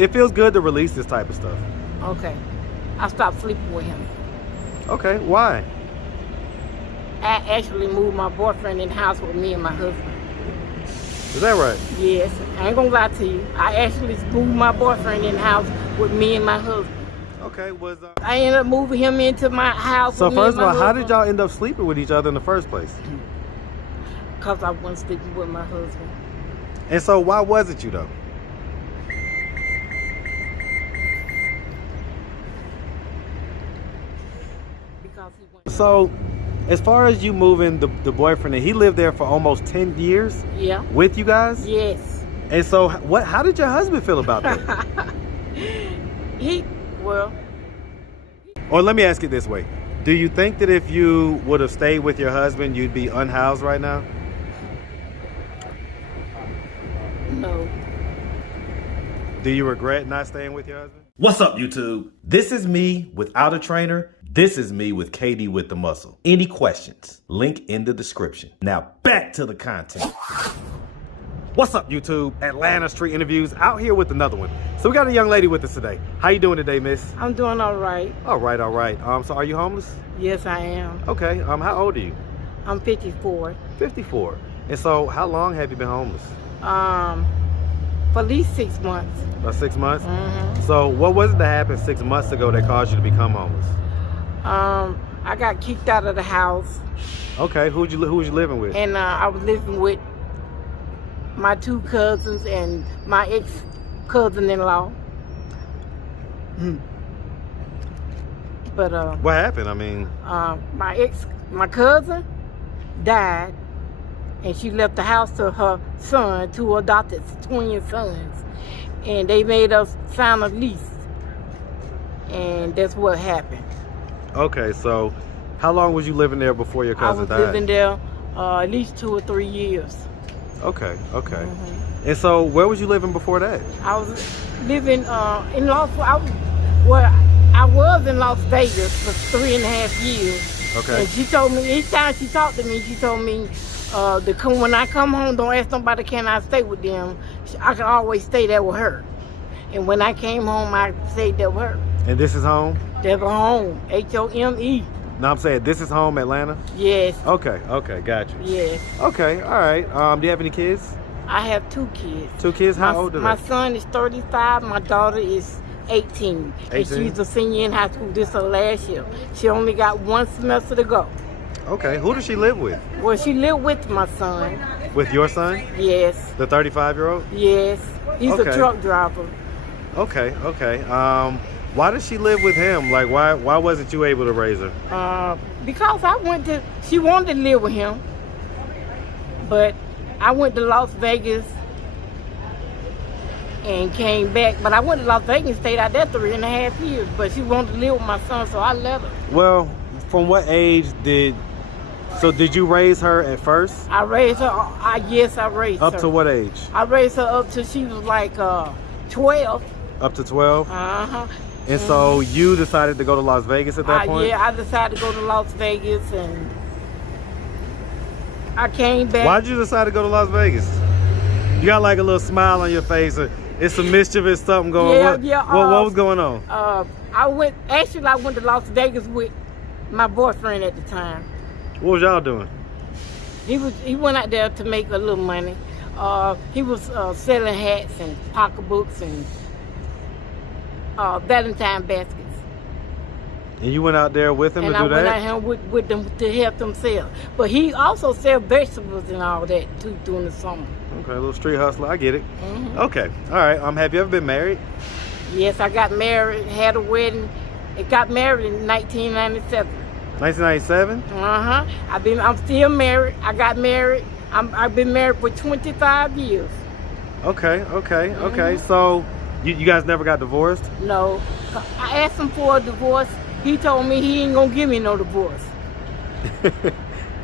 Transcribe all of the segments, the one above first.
it feels good to release this type of stuff. Okay. I stopped sleeping with him. Okay, why? I actually moved my boyfriend in the house with me and my husband. Is that right? Yes, I ain't gonna lie to you. I actually moved my boyfriend in the house with me and my husband. Okay, I ended up moving him into my house. So with me first and of all, my how husband. did y'all end up sleeping with each other in the first place? Because I wasn't sleeping with my husband. And so why wasn't you though? Because he went. So, as far as you moving the boyfriend, he lived there for almost 10 years Yeah. with you guys? Yes. And so, how did your husband feel about that? Well, Or let me ask it this way. Do you think that if you would have stayed with your husband, you'd be unhoused right now? no. Do you regret not staying with your husband? What's up, YouTube? This is me without a trainer. This is me with KD with the muscle. Any questions? Link in the description. Now back to the content. What's up, YouTube? Atlanta Street Interviews out here with another one. So we got a young lady with us today. How you doing today, miss? I'm doing all right. All right, all right. So are you homeless? Yes, I am. Okay. How old are you? I'm 54. 54. And so how long have you been homeless? For at least 6 months. About 6 months? Mm-hmm. So what was it that happened 6 months ago that caused you to become homeless? I got kicked out of the house, Okay, who was you living with? and I was living with my 2 cousins and my ex-cousin-in-law. But What happened? I mean, my cousin died, and she left the house to her son, 2 adopted twin sons, and they made us sign a lease, and that's what happened. okay, so how long was you living there before your cousin died? I was living there at least 2 or 3 years. Okay, okay. Mm-hmm. And so where was you living before that? I was living in Las. I was in Las Vegas for 3.5 years. Okay. And she told me each time she talked to me, she told me when I come home, don't ask nobody can I stay with them. I can always stay there with her. And when I came home, I stayed there with her. And this is home? That's home. HOME. No, I'm saying this is home, Atlanta? Yes. Okay, okay, got you. Yes. Okay, all right. Do you have any kids? I have 2 kids. 2 kids? How old are they? My son is 35. My daughter is 18. 18? And she's a senior in high school. This is her last year. She only got 1 semester to go. Okay, who does she live with? Well, she lived with my son. With your son? Yes. The 35-year-old? Yes. He's Okay. a truck driver. Okay, okay. Why does she live with him? Like, why wasn't you able to raise her? Because she wanted to live with him. But I went to Las Vegas and came back. But I went to Las Vegas and stayed out there 3.5 years. But she wanted to live with my son, so I let her. Well, from what age did you raise her at first? I raised her. Yes, I raised her. Up to what age? I raised her up till she was like 12. Up to 12? Uh-huh. And so you decided to go to Las Vegas at that point? Yeah, I decided to go to Las Vegas, and I came back. Why'd you decide to go to Las Vegas? You got like a little smile on your face. It's some mischievous something going on. What was going on? I went to Las Vegas with my boyfriend at the time. What was y'all doing? He went out there to make a little money. He was selling hats and pocketbooks and Valentine baskets. And you went out there with him and to do I that? went out here with them to help them sell. But he also sell vegetables and all that too during the summer. Okay, a little street hustler. I get it. Mm-hmm. Okay, all right. Have you ever been married? Yes, I got married, had a wedding. It got married in 1997. 1997? I'm still married. I got married. I've been married for 25 years. Okay. So you guys never got divorced? No. I asked him for a divorce. He told me he ain't gonna give me no divorce.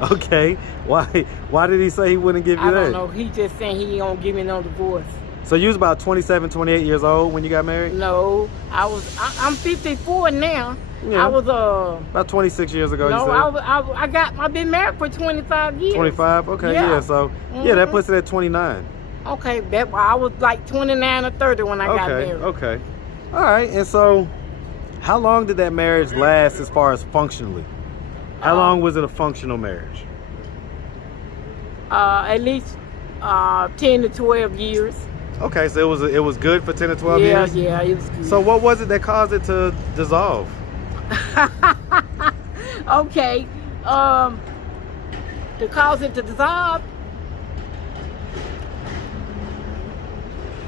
Okay. Why did he say he wouldn't give you that? I don't know. He just saying he ain't gonna give me no divorce. So you was about 27, 28 years old when you got married? No. I'm 54 now. Yeah. I was about 26 years ago. No, you said? I've been married for 25 years. 25? Okay, Yeah. yeah. So yeah, that puts it at 29. Okay, I was like 29 or 30 when I got married. Okay. All right. And so, how long did that marriage last as far as functionally? How long was it a functional marriage? At least 10 to 12 years. Okay, so it was good for 10 to 12 years? Yeah, it was good. So what was it that caused it to dissolve? Okay, to cause it to dissolve.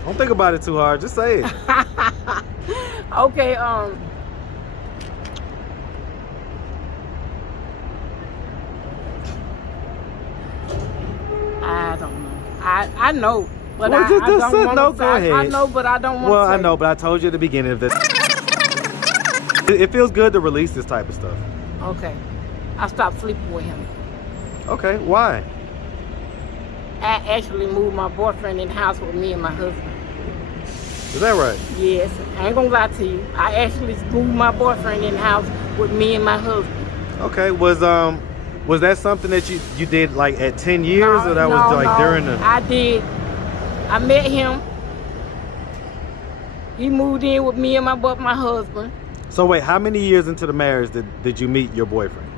Don't think about it too hard, just say it. Okay, I don't know. I know, but Well, I don't want no, to go ahead. I know, but I don't want to Well, say. I know, but I told you at the beginning of this. It feels good to release this type of stuff. Okay, I stopped sleeping with him. Okay, why? I actually moved my boyfriend in the house with me and my husband. Is that right? Yes, I ain't gonna lie to you. I actually moved my boyfriend in the house with me and my husband. Okay, was that something that you did like at 10 years, or that was like during the? I did. I met him. He moved in with me and my husband. So wait, how many years into the marriage did you meet your boyfriend?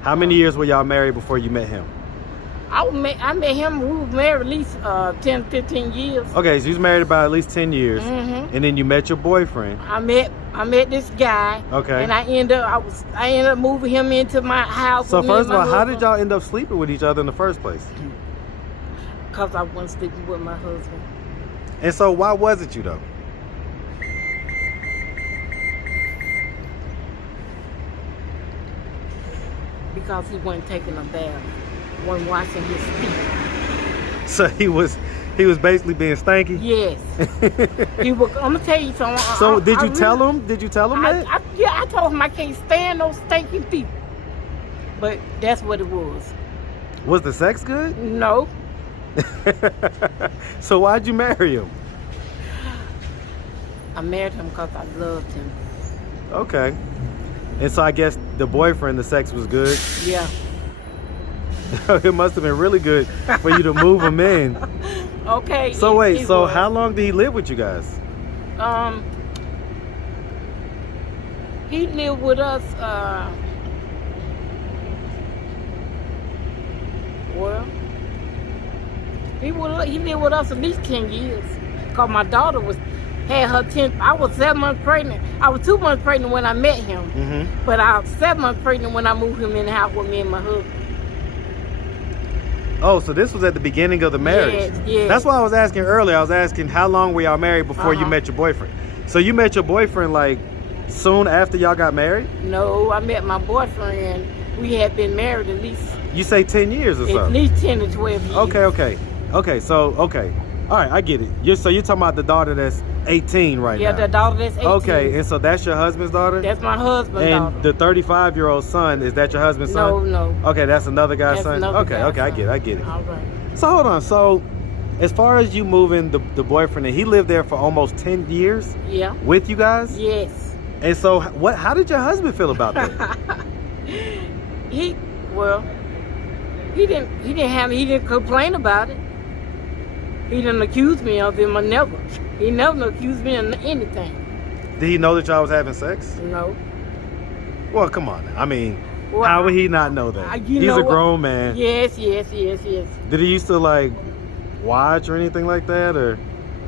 How many years were y'all married before you met him? I met him. We were married at least 10, 15 years. Okay, so you was married about at least 10 years, Mm-hmm. and then you met your boyfriend. I met this guy. Okay. And I ended up moving him into my house. So with me first of and all, my how husband. did y'all end up sleeping with each other in the first place? Because I wasn't sleeping with my husband. And so why wasn't you though? Because he wasn't taking a bath, wasn't washing his feet. So he was basically being stanky? Yes. He was. I'm gonna tell you something. So did you tell him? Did you tell him that? I told him I can't stand those stinking feet. But that's what it was. Was the sex good? No. So why'd you marry him? I married him because I loved him. Okay. And so I guess the boyfriend, the sex was good. Yeah. It must have been really good for you to move him in. Okay. So wait, it so was. how long did he live with you guys? He lived with us. Well, he lived with us at least 10 years. Cause my daughter had her 10th. I was 7 months pregnant. I was 2 months pregnant when I met him. Mm-hmm. But I was 7 months pregnant when I moved him in the house with me and my husband. Oh, so this was at the beginning of the marriage. Yes. That's why I was asking earlier. I was asking how long were y'all married before you met your boyfriend? So you met your boyfriend like soon after y'all got married? No, I met my boyfriend. We had been married at least. You say 10 years or so? At least 10 to 12 years. Okay. So all right, I get it. So you're talking about the daughter that's 18 right now? Yeah, the daughter that's 18. Okay, and so that's your husband's daughter? That's my husband's and daughter. the 35-year-old son, is that your husband's son? No. Okay, that's another guy's son? Okay, I get it. All right. So hold on. So as far as you moving the boyfriend, he lived there for almost 10 years? Yeah. With you guys? Yes. And so how did your husband feel about that? He didn't complain about it. He didn't accuse me of him or never. He never accused me of anything. Did he know that y'all was having sex? No. Well, come on now. I mean, Well, how would he not know that? He's a grown man. Yes. Did he used to like watch or anything like that, or?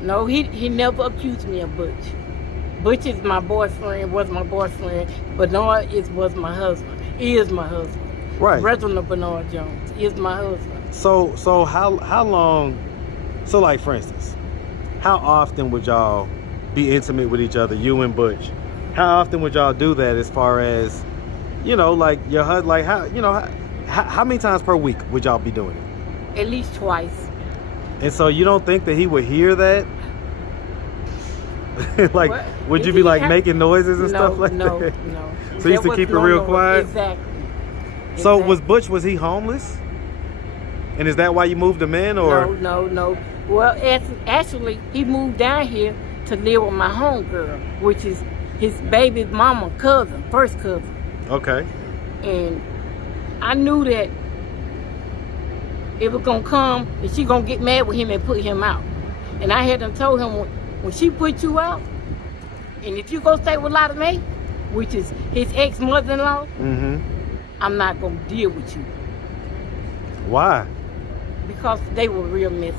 No, he never accused me of Butch. Butch is my boyfriend, was my boyfriend. Bernard was my husband. Is my husband. Right. Reginald Bernard Jones is my husband. So how long? So like for instance, how often would y'all be intimate with each other, you and Butch? How often would y'all do that as far as, like your husband, like how many times per week would y'all be doing it? At least twice. And so you don't think that he would hear that? Like, What? would you If be he like had- making noises and stuff like that? No. So you used to keep it real quiet? Exactly. So was he homeless? And is that why you moved him in, or? No. Well, actually, he moved down here to live with my homegirl, which is his baby's mama cousin, first cousin. Okay. And I knew that it was gonna come and she gonna get mad with him and put him out. And I had them told him when she put you out, and if you go stay with Lotta May, which is his ex-mother-in-law, I'm not gonna deal with you. Why? Because they were real messy.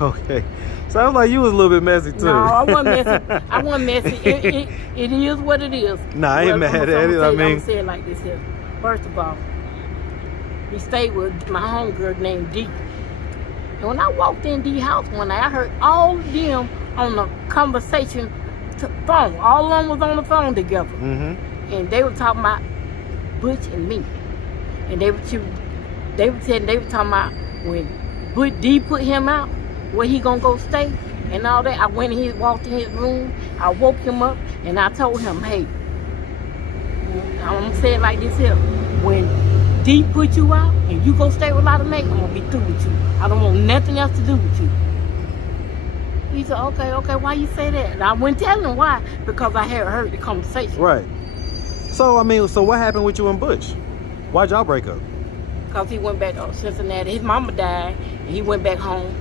Okay. Sounds like you was a little bit messy too. No, I wasn't messy. I wasn't messy. It is what it is. Nah, I ain't mad at it. I'm gonna say it like this here. First of all, he stayed with my homegirl named Dee. And when I walked in Dee's house one night, I heard all of them on the conversation phone. All of them was on the phone together. And they were talking about Butch and me. And they were talking about when Butch D put him out, where he gonna go stay and all that. I went in, walked in his room, I woke him up, and I told him, hey, I'm gonna say it like this here. When D put you out and you go stay with Lotta May, I'm gonna be through with you. I don't want nothing else to do with you. He said, okay, why you say that? And I wouldn't tell him why, because I had heard the conversation. Right. So, I mean, so what happened with you and Butch? Why'd y'all break up? Because he went back to Cincinnati. His mama died, and he went back home.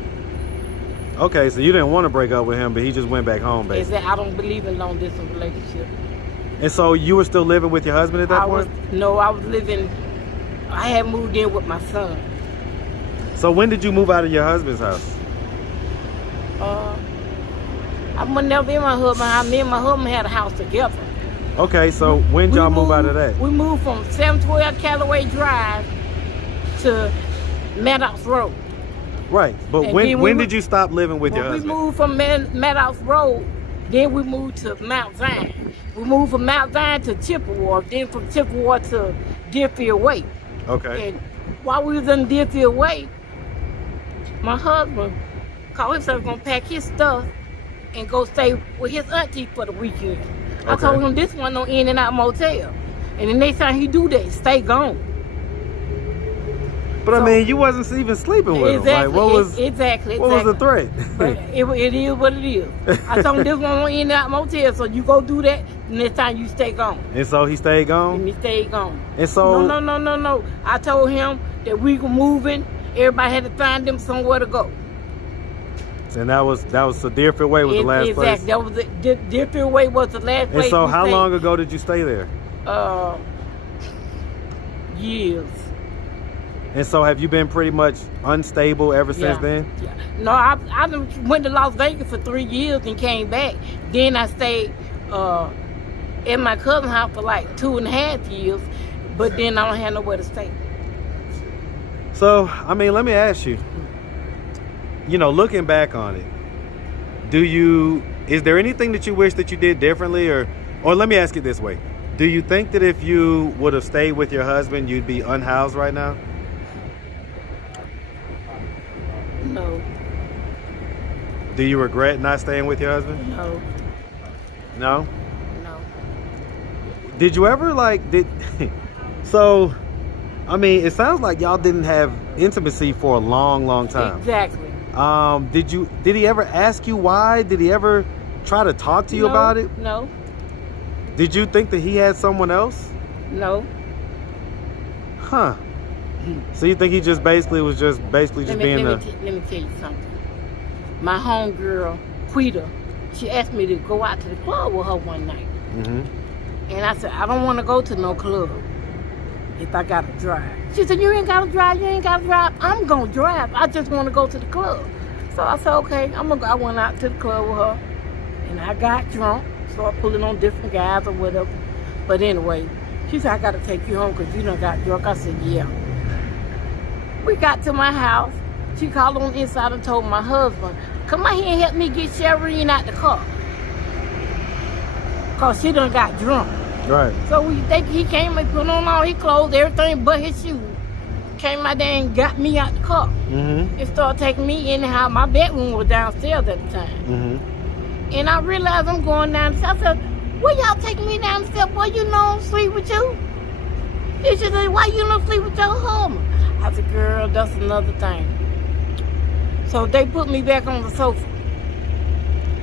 Okay, so you didn't want to break up with him, but he just went back home, basically. I don't believe in long distance relationships. And so you were still living with your husband at that point? I was living, I had moved in with my son. So when did you move out of your husband's house? I was never in my husband. Me and my husband had a house together. Okay, so when did y'all move out of that? We moved from 712 Callaway Drive to Maddox Road. Right, but when did you stop living with your husband? We moved from Maddox Road, then we moved to Mount Zion. We moved from Mount Zion to Chippewa, then from Chippewa to Deerfield Way. Okay. And while we was in Deerfield Way, my husband called himself gonna pack his stuff and go stay with his auntie for the weekend. Okay. I told him this one no in and out motel. And the next time he do that, stay gone. But so, I mean, you wasn't even sleeping with him. Like, what was the threat? But it is what it is. I told him this one no in and out motel, so you go do that, the next time you stay gone. And so he stayed gone? And he stayed gone. And so... No. I told him that we were moving, everybody had to find them somewhere to go. And that was the Deerfield Way was the last place? Exactly. That was Deerfield Way was the last place. And so how long ago did you stay there? Years. And so have you been pretty much unstable ever since then? Yeah. No, I went to Las Vegas for 3 years and came back. Then I stayed in my cousin's house for like 2.5 years, but then I don't have nowhere to stay. So, I mean, let me ask you, you know, looking back on it, is there anything that you wish that you did differently, or let me ask it this way. Do you think that if you would have stayed with your husband, you'd be unhoused right now? No. Do you regret not staying with your husband? No. No? No. Did you ever so, I mean, it sounds like y'all didn't have intimacy for a long, long time. Exactly. Did he ever ask you why? Did he ever try to talk to you about it? No. Did you think that he had someone else? No. Huh. So you think he just basically was just being Let me tell you something. My homegirl, Quita, she asked me to go out to the club with her one night. And I said, I don't want to go to no club if I got to drive. She said, you ain't got to drive, I'm going to drive. I just want to go to the club. So I said, okay, I went out to the club with her, and I got drunk, started pulling on different guys or whatever. But anyway, she said, I got to take you home because you done got drunk. I said, yeah. We got to my house. She called on the inside and told my husband, come out here and help me get Shereen out the car. Because she done got drunk. Right. So he came and put on all his clothes, everything but his shoes. Came out there and got me out the car. And started taking me in the house. My bedroom was downstairs at the time. And I realized I'm going downstairs. I said, where y'all taking me downstairs? Boy, you know I don't sleep with you. She said, why you don't sleep with your husband? I said, girl, that's another thing. So they put me back on the sofa.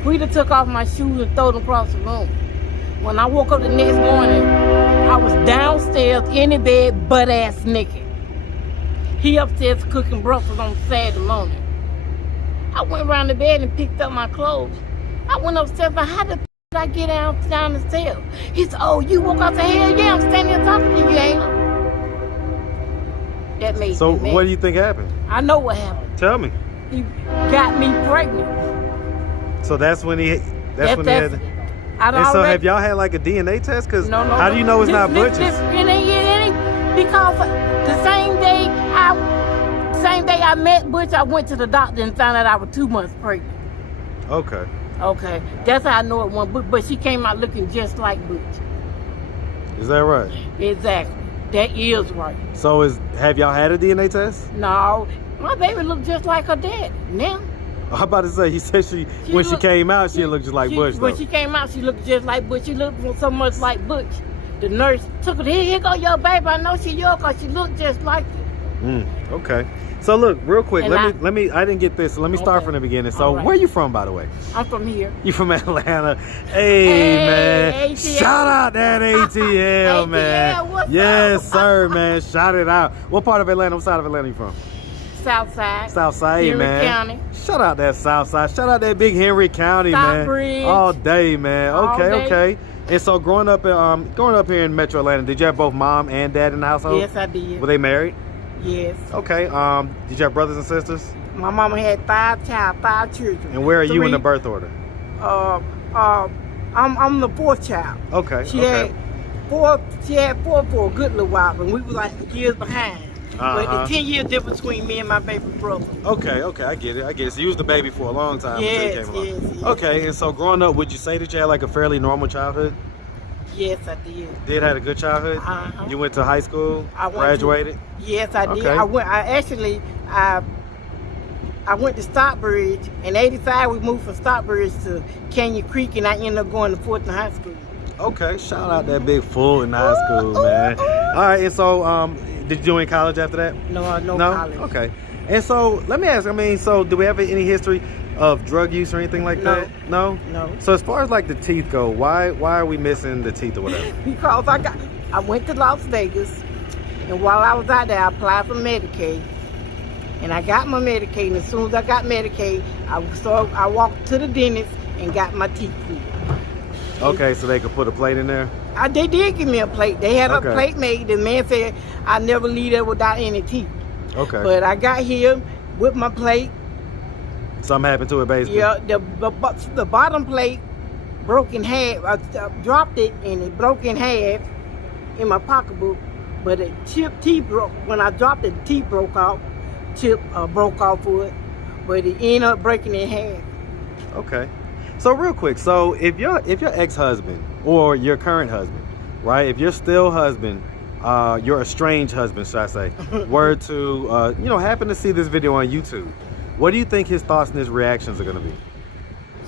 Quita took off my shoes and threw them across the room. When I woke up the next morning, I was downstairs in the bed, butt-ass naked. He upstairs cooking breakfast on Saturday morning. I went around the bed and picked up my clothes. I went upstairs, but how the did I get down the stairs? He said, oh, you woke up. I said, hell yeah, I'm standing here talking to you, ain't I? That made So me mad. what do you think happened? I know what happened. Tell me. He got me pregnant. So that's when he had. I And so have y'all had like a DNA test? Because how do you know it's not Butch's? Because the same day I met Butch, I went to the doctor and found out I was 2 months pregnant. Okay. Okay, that's how I know it wasn't. But she came out looking just like Butch. Is that right? Exactly. That is right. So have y'all had a DNA test? No, my baby looked just like her dad. Now. I'm about to say, he said when she came out, she looked just like Butch, though. When she came out, she looked just like Butch. She looked so much like Butch. The nurse took her, here go your baby. I know she yours because she looked just like you. Okay. So look, real quick, And I didn't get this, so let me start from the beginning. So right. where you from, by the way? I'm from here. You from Atlanta? Hey man. ATL. Shout out that ATL, man. ATL, what's yes, up? sir, man. Shout it out. What part of Atlanta? What side of Atlanta you from? Southside. Southside, Henry man. County. Shout out that Southside. Shout out that big Henry County, man. Stockbridge. All day, man. All Okay, day. okay. And so growing up here in Metro Atlanta, did you have both mom and dad in the household? Yes, I did. Were they married? Yes. Okay. Did you have brothers and sisters? My mama had 5 children. And where are you in 3. the birth order? I'm the 4th child. Okay. She okay. had 4 for a good little while, and we were like years behind. But the 10 years difference between me and my baby brother. Okay, I get it. So you was the baby for a long time until you came along. Yes. Okay, and so growing up, would you say that you had like a fairly normal childhood? Yes, I did. Had a good childhood? Uh-huh. You went to high school? Graduated? Yes, I did. Okay. I went to Stockbridge. In '85, we moved from Stockbridge to Canyon Creek, and I ended up going to Fulton High School. Okay, shout out that big Fulton High School, man. All right, and so did you do any college after that? No college. Okay. And so let me ask, so do we have any history of drug use or anything like that? No? No. So as far as like the teeth go, why are we missing the teeth or whatever? Because I went to Las Vegas, and while I was out there, I applied for Medicaid. And I got my Medicaid, and as soon as I got Medicaid, I walked to the dentist and got my teeth pulled. Okay, so they could put a plate in there? They did give me a plate. They had a Okay. plate made. The man said I never leave there without any teeth. Okay. But I got here with my plate. Something happened to it, basically? Yeah, the bottom plate broke in half. I dropped it, and it broke in half in my pocketbook. But the teeth broke. When I dropped it, the teeth broke off. Chip broke off for it. But it ended up breaking in half. Okay. So real quick, so if your ex-husband or your current husband, right? If you're still husband, your estranged husband, should I say, were to happen to see this video on YouTube, what do you think his thoughts and his reactions are gonna be?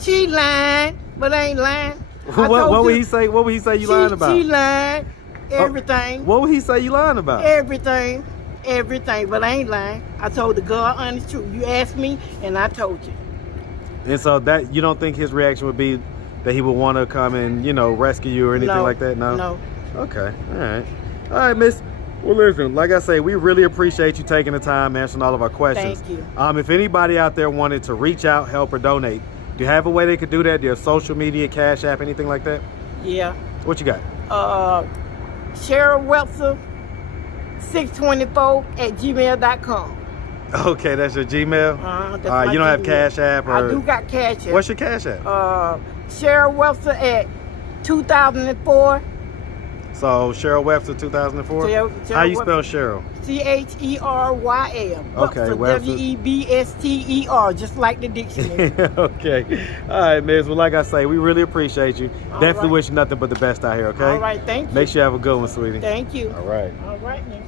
She lying, but I ain't lying. What would he say? What would he say you lying about? She lying. Everything. What would he say you lying about? Everything, but I ain't lying. I told the God honest truth. You asked me, and I told you. And so that you don't think his reaction would be that he would want to come and rescue you or anything like that? No. Okay. All right, Miss. Well, listen. Like I say, we really appreciate you taking the time answering all of our questions. Thank you. If anybody out there wanted to reach out, help, or donate, do you have a way they could do that? Do you have social media, Cash App, anything like that? Yeah. What you got? Cheryl Webster 624@gmail.com. Okay, that's your Gmail? That's you don't have Gmail. Cash App? I do got Cash App. What's your Cash App? Cheryl Webster at 2004. So, Cheryl Webster 2004? How you spell Cheryl? CHERYL. Okay, Webster. WEBSTER, just like the dictionary. Okay. All right, Miss. Well, like I say, we really appreciate you. Definitely right. wish you nothing but the best out here, okay? All right, thank you. Make sure you have a good one, sweetie. Thank you. All right. All right, then.